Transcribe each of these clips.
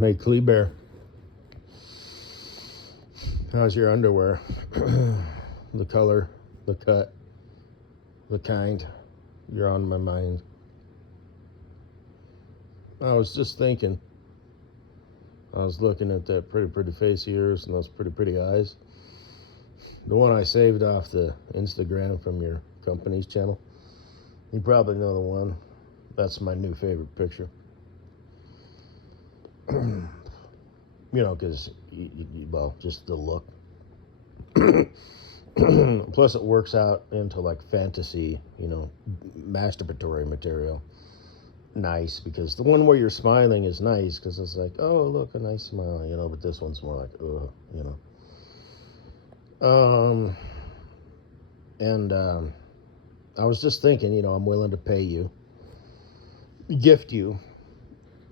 Hey-klee-bear, how's your underwear? The color, the cut, the kind. You're on my mind. I was just thinking, I was looking at that pretty face of yours and those pretty eyes. The one I saved off the Instagram from your company's channel. You probably know the one. That's my new favorite picture. Because, well, just the look. Plus it works out into like fantasy, masturbatory material. Nice, because the one where you're smiling is nice because it's like, oh, look, a nice smile, but this one's more like, and I was just thinking, I'm willing to pay you, gift you,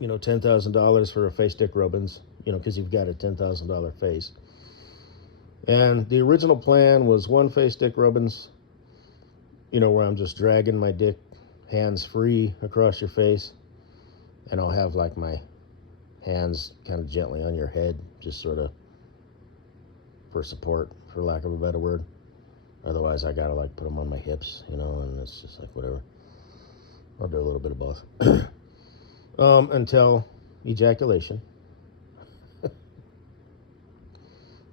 $10,000 for a face dick rubbins, because you've got a $10,000 face. And the original plan was one face dick rubbins, where I'm just dragging my dick hands free across your face, and I'll have like my hands kind of gently on your head, just sort of for support, for lack of a better word. Otherwise I gotta like put them on my hips, and it's just like whatever. I'll do a little bit of both. Until ejaculation.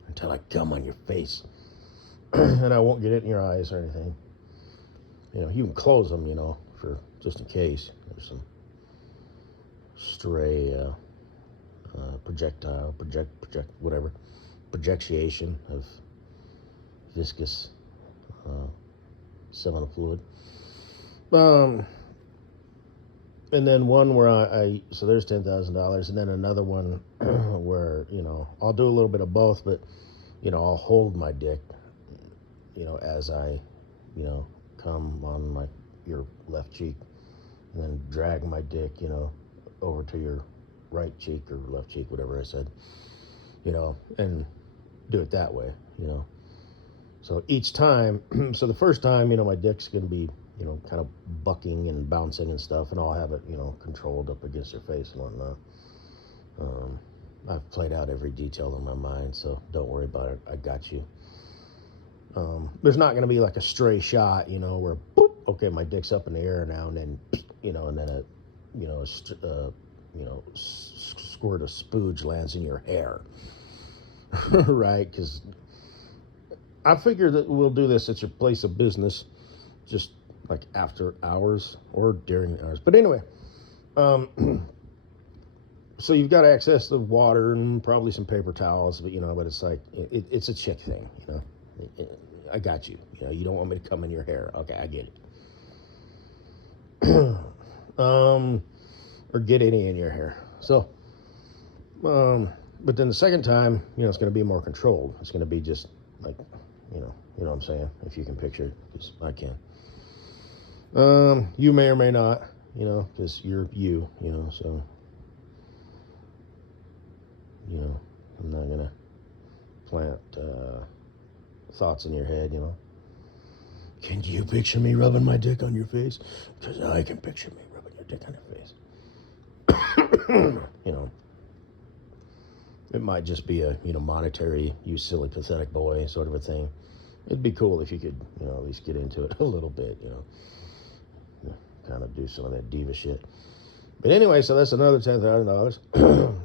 Until I come on your face. And I won't get it in your eyes or anything. You can close them, for just in case there's some stray whatever, projection of viscous seminal fluid. And then one where so there's $10,000, and then another one where, I'll do a little bit of both, but, I'll hold my dick, as I, come on your left cheek, and then drag my dick, over to your right cheek or left cheek, whatever I said, and do it that way, So each time, so the first time, my dick's going to be, kind of bucking and bouncing and stuff, and I'll have it, controlled up against your face and whatnot. I've played out every detail in my mind, so don't worry about it. I got you. There's not going to be like a stray shot, where, boop, okay, my dick's up in the air now, and then, and then squirt of spooge lands in your hair, right? Because I figure that we'll do this at your place of business, just like after hours or during hours. But anyway, so you've got access to water and probably some paper towels, but but it's like it's a chick thing, I got you. You don't want me to come in your hair. Okay, I get it. Or get any in your hair. So, but then the second time, it's going to be more controlled. It's going to be just like, you know what I'm saying? If you can picture it, because I can. You may or may not, because you're you, so, I'm not going to plant thoughts in your head, Can you picture me rubbing my dick on your face? Because I can picture me rubbing your dick on your face. It might just be a, monetary, you silly, pathetic boy sort of a thing. It'd be cool if you could, at least get into it a little bit, kind of do some of that diva shit. But anyway, so that's another $10,000.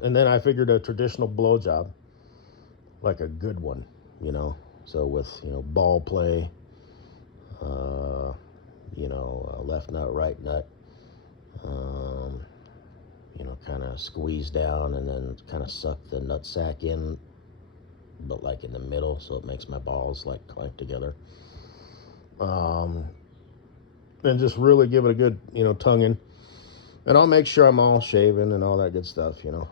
And then I figured a traditional blowjob, like a good one, So with, ball play, left nut, right nut, kind of squeeze down and then kind of suck the nut sack in, but like in the middle, so it makes my balls like clank together. And just really give it a good, tonguing. And I'll make sure I'm all shaven and all that good stuff, and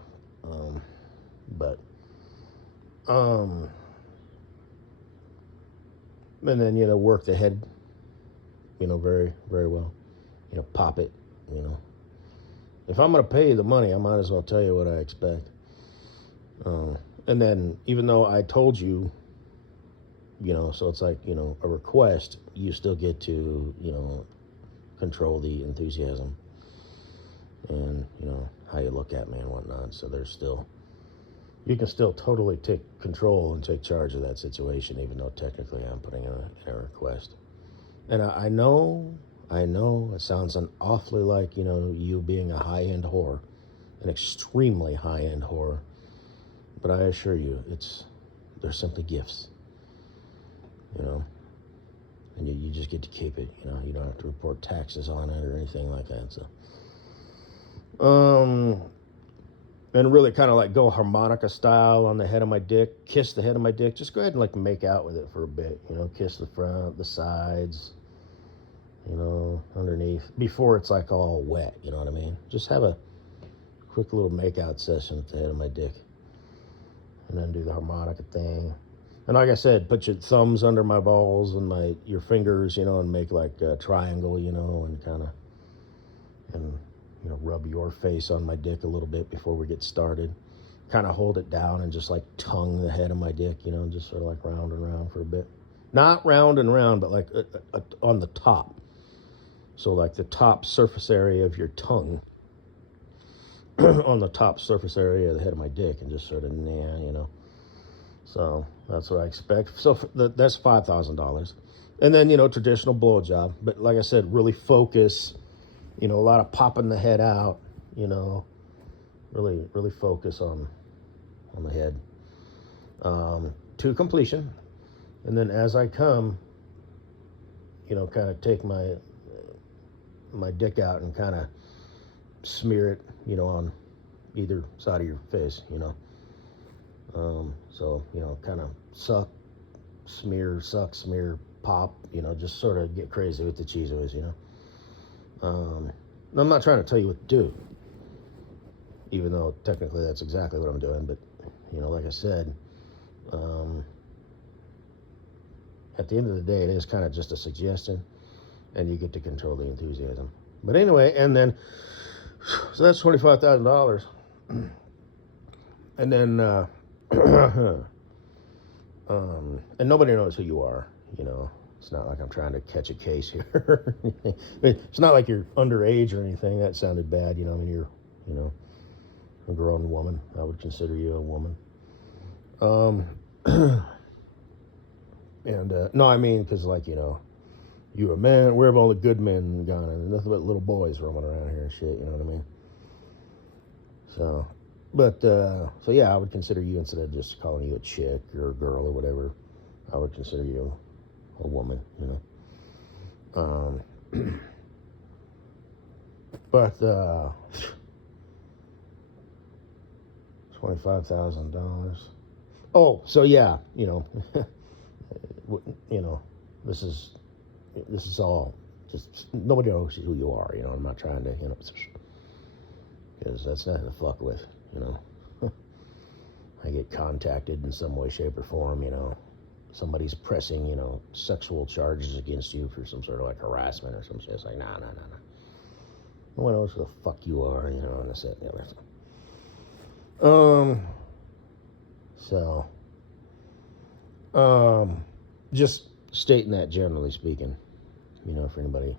then, work the head, very, very well. Pop it, If I'm going to pay you the money, I might as well tell you what I expect. And then, even though I told you, so it's like, a request, you still get to, control the enthusiasm. And, how you look at me and whatnot. So there's still, you can still totally take control and take charge of that situation, even though technically I'm putting in a request. And I know it sounds an awfully like, you being a high-end whore, an extremely high-end whore, but I assure you, they're simply gifts, and you just get to keep it, you don't have to report taxes on it or anything like that. So, and really kind of like go harmonica style on the head of my dick, kiss the head of my dick, just go ahead and like make out with it for a bit, kiss the front, the sides, underneath, before it's like all wet, you know what I mean? Just have a quick little make-out session at the head of my dick, and then do the harmonica thing. And like I said, put your thumbs under my balls and your fingers, and make like a triangle, and kind of, and rub your face on my dick a little bit before we get started. Kind of hold it down and just like tongue the head of my dick, just sort of like round and round for a bit. Not round and round, but like on the top. So like the top surface area of your tongue on the top surface area of the head of my dick, and just sort of, So that's what I expect. So that's $5,000. And then, traditional blowjob. But like I said, really focus, a lot of popping the head out, really, really focus on the head to completion. And then as I come, kind of take my dick out and kind of smear it, on either side of your face, So, kind of suck, smear, pop, just sort of get crazy with the cheese whiz, I'm not trying to tell you what to do, even though technically that's exactly what I'm doing. But, like I said, at the end of the day, it is kind of just a suggestion, and you get to control the enthusiasm. But anyway, and then, so that's $25,000. And then, and nobody knows who you are, It's not like I'm trying to catch a case here. It's not like you're underage or anything. That sounded bad, you're, a grown woman. I would consider you a woman. And, no, I mean, because, like, you're a man, where have all the good men gone? And nothing but little boys roaming around here and shit, you know what I mean? So, but, so yeah, I would consider you, instead of just calling you a chick or a girl or whatever, I would consider you a woman, But, $25,000. Oh, so yeah, this is all just, nobody knows who you are, I'm not trying to, because that's nothing to fuck with, I get contacted in some way, shape, or form, somebody's pressing, sexual charges against you for some sort of like harassment or some shit. It's like, nah. No one knows who the fuck you are, and this, that, and the other thing. Just stating that, generally speaking, for anybody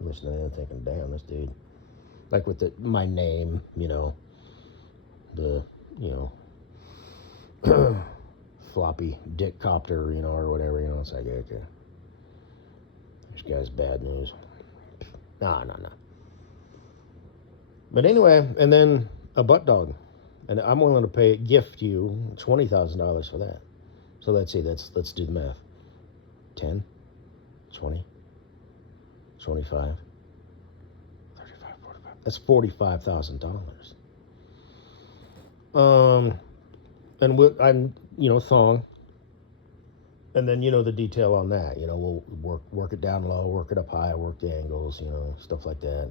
listening and thinking, damn, this dude, like with my name, the, floppy dick copter, or whatever, it's like, okay, this guy's bad news. No. But anyway, and then a butt dog. And I'm willing to gift you $20,000 for that. So let's see, let's do the math. 10, 20, 25, 35, 45. That's $45,000. And I'm, thong. And then, the detail on that, we'll work it down low, work it up high, work the angles, stuff like that.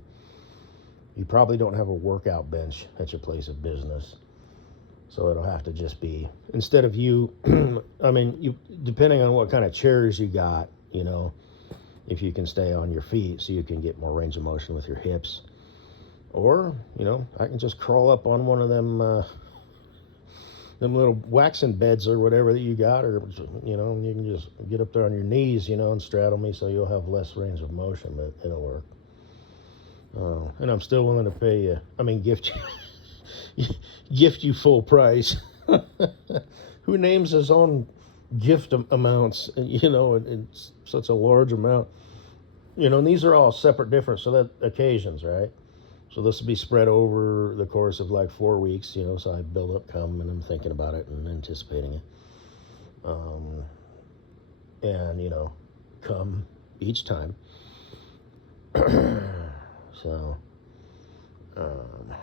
You probably don't have a workout bench at your place of business. So it'll have to just be, instead of you, I mean, you, depending on what kind of chairs you got, if you can stay on your feet so you can get more range of motion with your hips. Or, I can just crawl up on one of them little waxing beds or whatever that you got, or, you can just get up there on your knees, and straddle me so you'll have less range of motion, but it'll work. And I'm still willing to gift you gift you full price. Who names his own gift amounts? You know, it's such a large amount. You know, and these are all separate, different, so that occasions, right? So this will be spread over the course of like 4 weeks. You know, so I build up cum and I'm thinking about it and anticipating it. Um, and you know, come each time. So, um,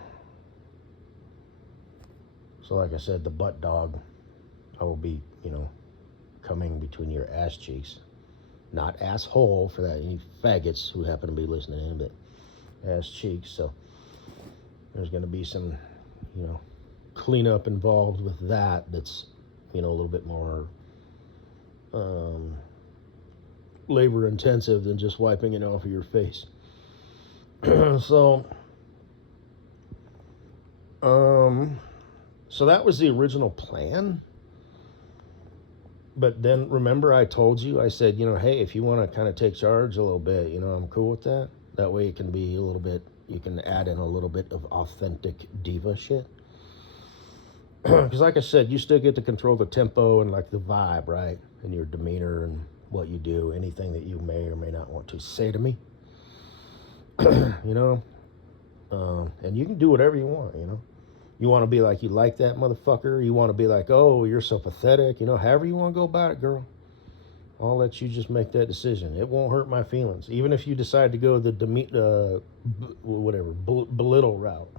so like I said, the butt dog, I will be, you know, coming between your ass cheeks, not asshole for that you faggots who happen to be listening in, but ass cheeks. So there's going to be some, you know, cleanup involved with that. That's, you know, a little bit more labor intensive than just wiping it off of your face. So, so that was the original plan. But then remember I told you, I said, you know, hey, if you want to kind of take charge a little bit, you know, I'm cool with that. That way it can be a little bit, you can add in a little bit of authentic diva shit. Because like I said, you still get to control the tempo and like the vibe, right? And your demeanor and what you do, anything that you may or may not want to say to me. You know? And you can do whatever you want, you know? You want to be like, you like that motherfucker? You want to be like, oh, you're so pathetic? You know, however you want to go about it, girl. I'll let you just make that decision. It won't hurt my feelings. Even if you decide to go the belittle route,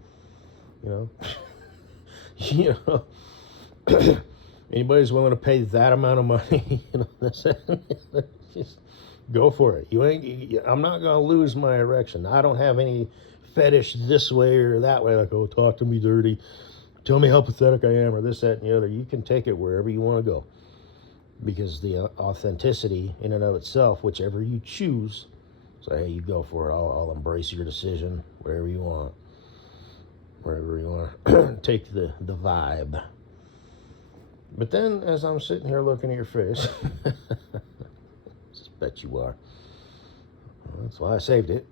you know? You know? Anybody's willing to pay that amount of money, you know, just go for it. I'm not going to lose my erection. I don't have any fetish this way or that way, like, oh, talk to me dirty, tell me how pathetic I am, or this, that, and the other. You can take it wherever you want to go, because the authenticity in and of itself, whichever you choose, so hey, you go for it. I'll embrace your decision wherever you want to take the vibe. But then as I'm sitting here looking at your face, just bet you are, that's why I saved it.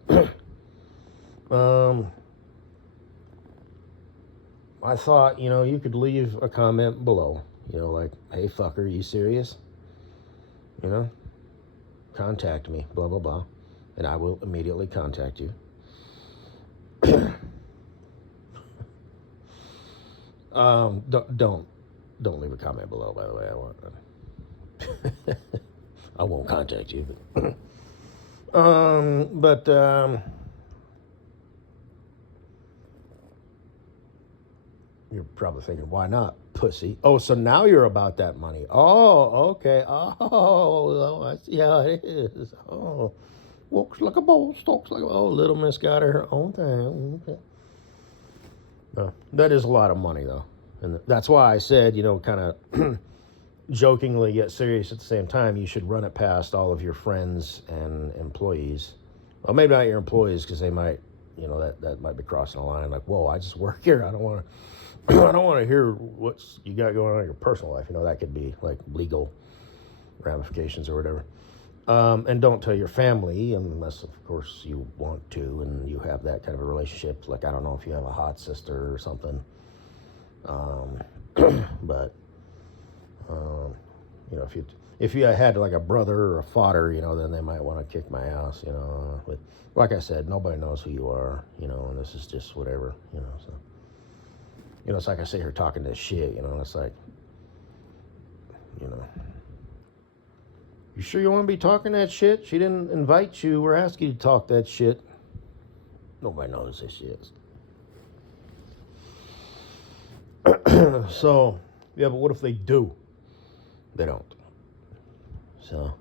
I thought, you know, you could leave a comment below, you know, like, hey, fucker, you serious? You know, contact me, blah, blah, blah. And I will immediately contact you. Don't leave a comment below, by the way. I won't contact you. But you're probably thinking, why not, pussy? Oh, so now you're about that money. Oh, okay. Oh, I see how it is. Oh, walks like a bull, stalks like a... Oh, little miss got her own thing. Okay. That is a lot of money, though. And that's why I said, you know, kind of jokingly yet serious at the same time, you should run it past all of your friends and employees. Well, maybe not your employees, because they might, you know, that might be crossing the line. Like, whoa, I just work here. I don't want to hear what's you got going on in your personal life. You know, that could be like legal ramifications or whatever. And don't tell your family unless, of course, you want to and you have that kind of a relationship. Like, I don't know if you have a hot sister or something. But you know, if you had like a brother or a father, you know, then they might want to kick my ass, you know. But like I said, nobody knows who you are, you know, and this is just whatever, you know. So, you know, it's like I sit here talking this shit, you know. It's like, you know, you sure you want to be talking that shit? She didn't invite you or ask you to talk that shit. Nobody knows this shit. So, yeah, but what if they do? They don't. So,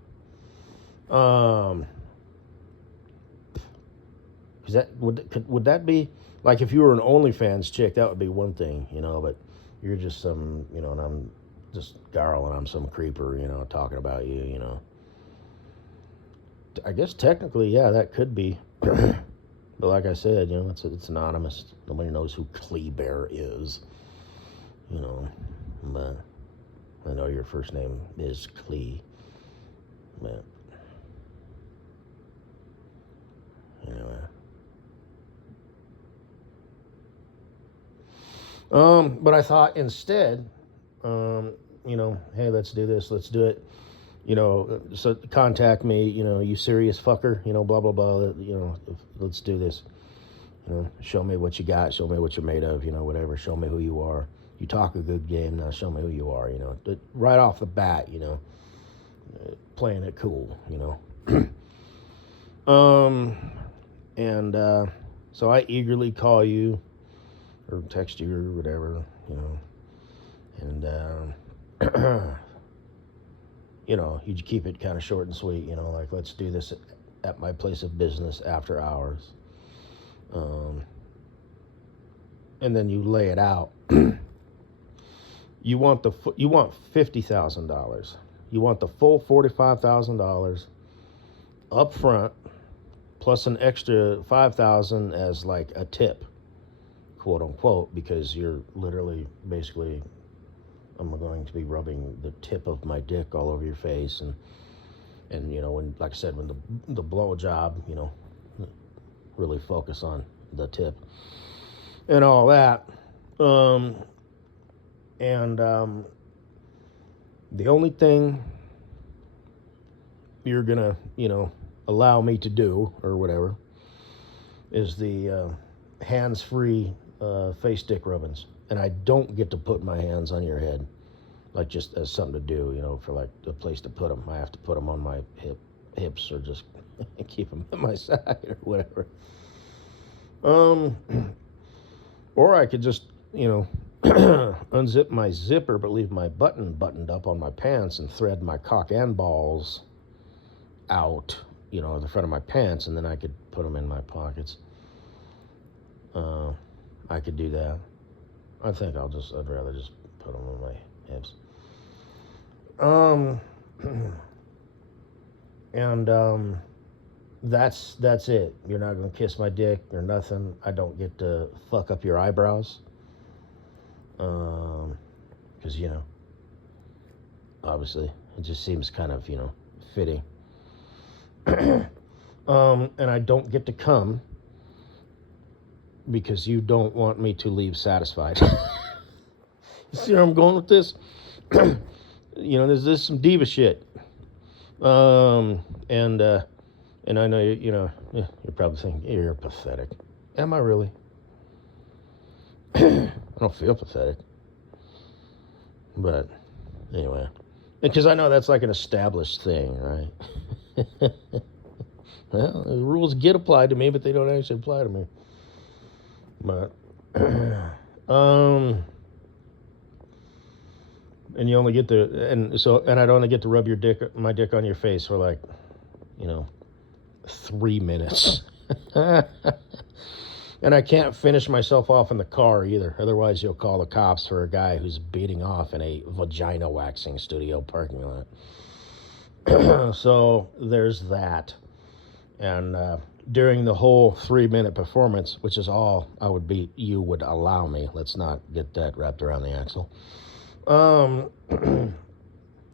is that would that be like if you were an OnlyFans chick? That would be one thing, you know. But you're just some, you know, and I'm just Garl and I'm some creeper, you know, talking about you, you know. I guess technically, yeah, that could be. But like I said, you know, it's anonymous. Nobody knows who Klee-bear is, you know. But I know your first name is Klee. But anyway. But I thought instead, um, hey, let's do this, let's do it. So contact me, you serious fucker, blah, blah, blah, let's do this. Show me what you got, show me what you're made of, whatever, show me who you are. You talk a good game, now show me who you are, right off the bat, playing it cool, and so I eagerly call you or text you or whatever, and you keep it kind of short and sweet, like let's do this at my place of business after hours. And then you lay it out. You want $50,000. You want the full $45,000 up front, plus an extra $5,000 as like a tip, quote unquote, because you're literally basically, I'm going to be rubbing the tip of my dick all over your face, and when, like I said, when the blow job, really focus on the tip and all that. The only thing you're gonna, allow me to do or whatever is the hands-free face dick rubbings, and I don't get to put my hands on your head, like just as something to do, for like a place to put them. I have to put them on my hips or just keep them at my side or whatever. Or I could just, unzip my zipper but leave my button buttoned up on my pants and thread my cock and balls out, the front of my pants, and then I could put them in my pockets. I could do that. I think I'd rather just put them on my hips. That's it. You're not gonna kiss my dick or nothing. I don't get to fuck up your eyebrows. Because obviously it just seems kind of fitting. And I don't get to come because you don't want me to leave satisfied. You see where I'm going with this? There's some diva shit. And I know you're probably thinking you're pathetic. Am I really? I don't feel pathetic. But anyway, because I know that's like an established thing, right? Well, the rules get applied to me, but they don't actually apply to me. But and you only get and I'd only get to rub my dick on your face for like 3 minutes. And I can't finish myself off in the car either. Otherwise, you'll call the cops for a guy who's beating off in a vagina waxing studio parking lot. So there's that. And during the whole 3-minute performance, which is all you would allow me. Let's not get that wrapped around the axle.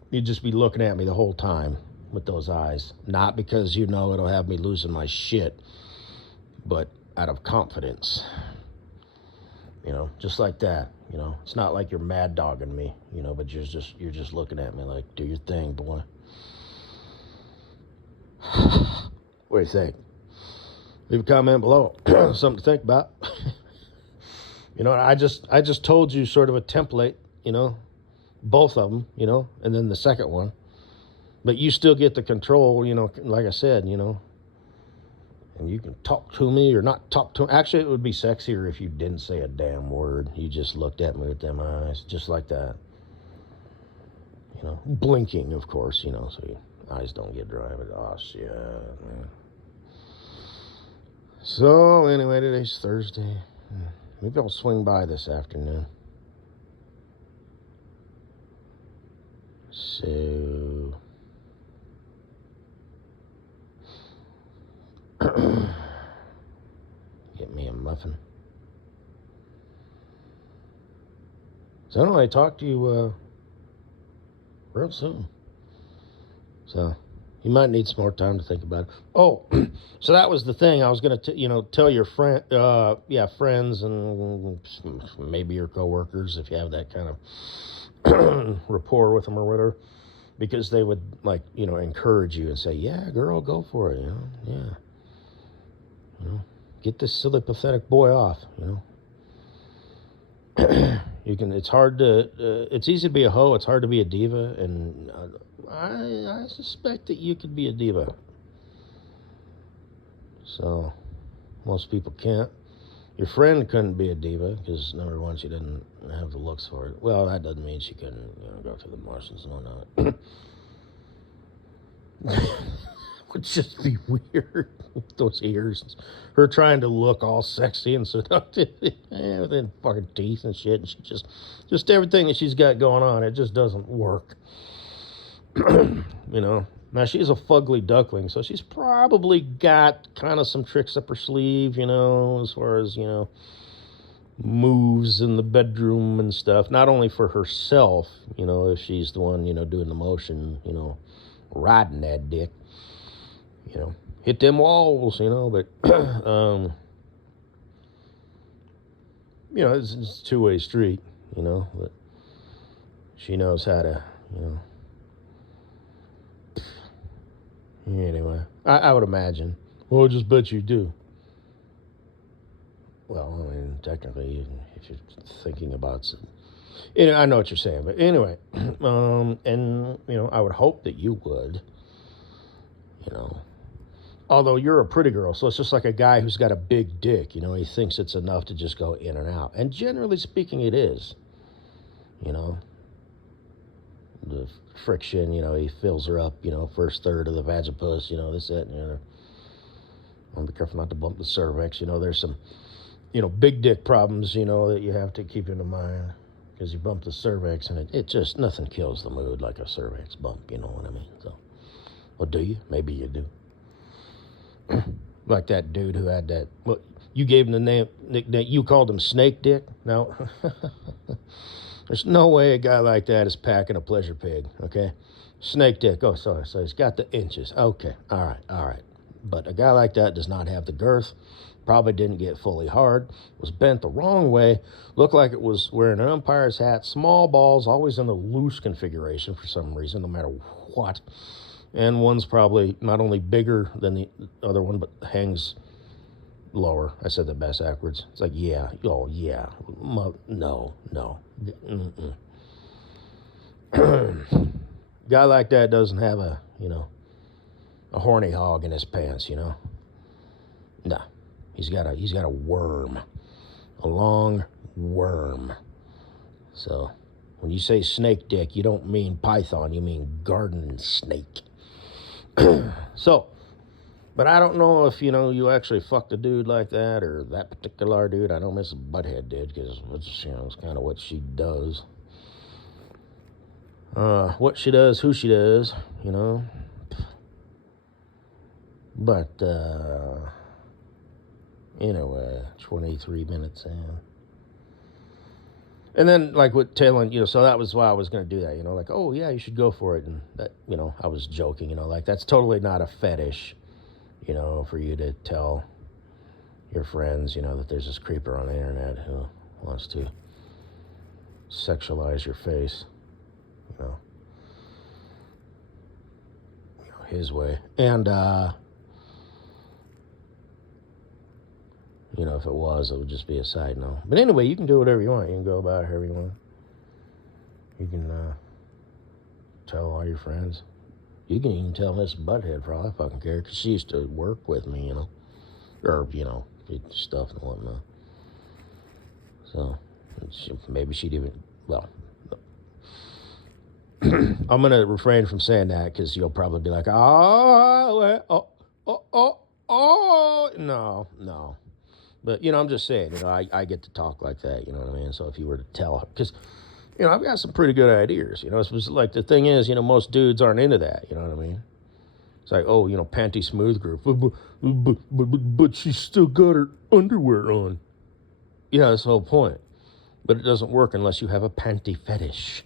You'd just be looking at me the whole time with those eyes. Not because it'll have me losing my shit, but out of confidence. Just like that. It's not like you're mad dogging me, but you're just looking at me like, do your thing, boy. What do you think? Leave a comment below. Something to think about. I just told you sort of a template, both of them, and then the second one. But you still get the control, like I said, and you can talk to me or not talk to me. Actually, it would be sexier if you didn't say a damn word. You just looked at me with them eyes, just like that. Blinking, of course, so your eyes don't get dry, but oh, shit, man. So, anyway, today's Thursday. Maybe I'll swing by this afternoon. So... get me a muffin. So anyway, I talk to you real soon. So, You might need some more time to think about it. Oh, so that was the thing. I was going to, tell your friends and maybe your coworkers if you have that kind of rapport with them or whatever, because they would encourage you and say, "Yeah, girl, go for it." Yeah, get this silly, pathetic boy off. You can. It's hard to. It's easy to be a hoe. It's hard to be a diva, and I suspect that you could be a diva. So most people can't. Your friend couldn't be a diva because number one, she didn't have the looks for it. Well, that doesn't mean she couldn't go through the motions and whatnot. Would just be weird with those ears. Her trying to look all sexy and seductive with fucking teeth and shit, and she just everything that she's got going on, it just doesn't work. Now she's a fugly duckling, so she's probably got kind of some tricks up her sleeve, as far as moves in the bedroom and stuff. Not only for herself, if she's the one doing the motion, riding that dick. Hit them walls, but, it's a two-way street, but she knows how to, Anyway, I would imagine. Well, I just bet you do. Well, I mean, technically, if you're thinking about it, I know what you're saying, but anyway, and, I would hope that you would, although you're a pretty girl, so it's just like a guy who's got a big dick, he thinks it's enough to just go in and out. And generally speaking, it is, the friction, he fills her up, first third of the vagipus, this, that, and the other. Be careful not to bump the cervix. There's some, big dick problems, that you have to keep in mind. Because you bump the cervix and it just, nothing kills the mood like a cervix bump, you know what I mean? So, well, do you? Maybe you do. Like that dude who had that, well, you gave him the nickname, you called him Snake Dick? No. There's no way a guy like that is packing a pleasure pig, okay? Snake Dick, oh, sorry, so he's got the inches. Okay, all right. But a guy like that does not have the girth, probably didn't get fully hard, was bent the wrong way, looked like it was wearing an umpire's hat, small balls, always in the loose configuration for some reason, no matter what. And one's probably not only bigger than the other one, but hangs lower. I said that backwards. It's like, yeah, oh, yeah. No. Guy like that doesn't have a horny hog in his pants, Nah. He's got a worm. A long worm. So, when you say snake dick, you don't mean python, you mean garden snake. So, but I don't know if, you actually fucked a dude like that or that particular dude. I know Miss Butthead did because, it's kind of what she does. What she does, who she does, But, anyway, 23 minutes in. And then, like with Taylor, so that was why I was going to do that, like, oh, yeah, you should go for it. And that, I was joking, like, that's totally not a fetish, for you to tell your friends, that there's this creeper on the internet who wants to sexualize your face, his way. And, if it would just be a side note. But anyway, you can do whatever you want. You can go about it however you want. You can tell all your friends. You can even tell Miss Butthead for all I fucking care, because she used to work with me, or, stuff and whatnot. So, maybe she'd even, well, I'm going to refrain from saying that, because you'll probably be like, no. But, I'm just saying, I get to talk like that, you know what I mean? So if you were to tell her, because, I've got some pretty good ideas, it's like the thing is, most dudes aren't into that, you know what I mean? It's like, oh, panty smooth group, but she's still got her underwear on. Yeah, that's the whole point. But it doesn't work unless you have a panty fetish,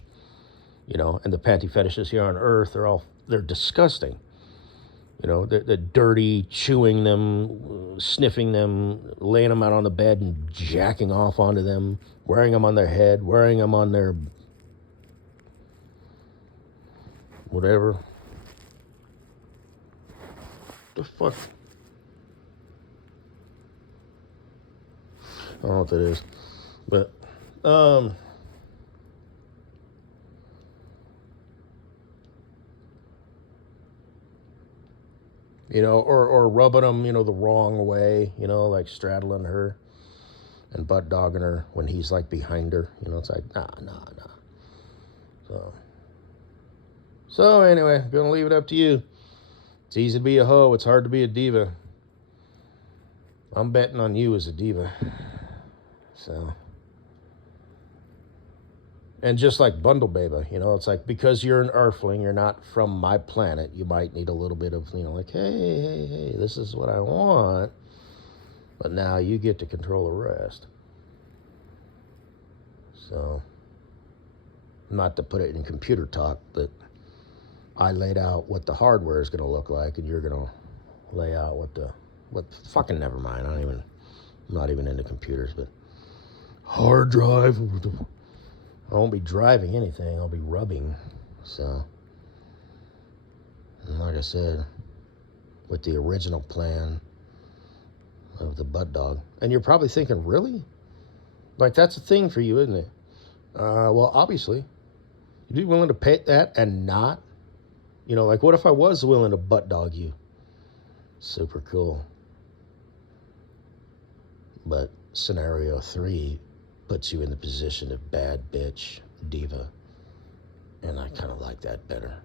and the panty fetishes here on Earth, they're disgusting. You know, the dirty, chewing them, sniffing them, laying them out on the bed and jacking off onto them, wearing them on their head, wearing them on their whatever. The fuck? I don't know what that is. But, you know, or rubbing them, you know, the wrong way, you know, like straddling her and butt dogging her when he's like behind her. You know, it's like, nah. So anyway, gonna leave it up to you. It's easy to be a hoe. It's hard to be a diva. I'm betting on you as a diva. So, and just like Bundle Baby, you know, it's like because you're an Earthling, you're not from my planet. You might need a little bit of, you know, like, hey, this is what I want. But now you get to control the rest. So, not to put it in computer talk, but I laid out what the hardware is going to look like, and you're going to lay out what fucking never mind. I'm not even into computers, but hard drive. I won't be driving anything. I'll be rubbing. So, and like I said, with the original plan of the butt dog, and you're probably thinking, really? Like that's a thing for you, isn't it? Well, obviously, you'd be willing to pay that and not, you know, like what if I was willing to butt dog you? Super cool. But scenario 3 puts you in the position of bad bitch diva, and I kind of like that better.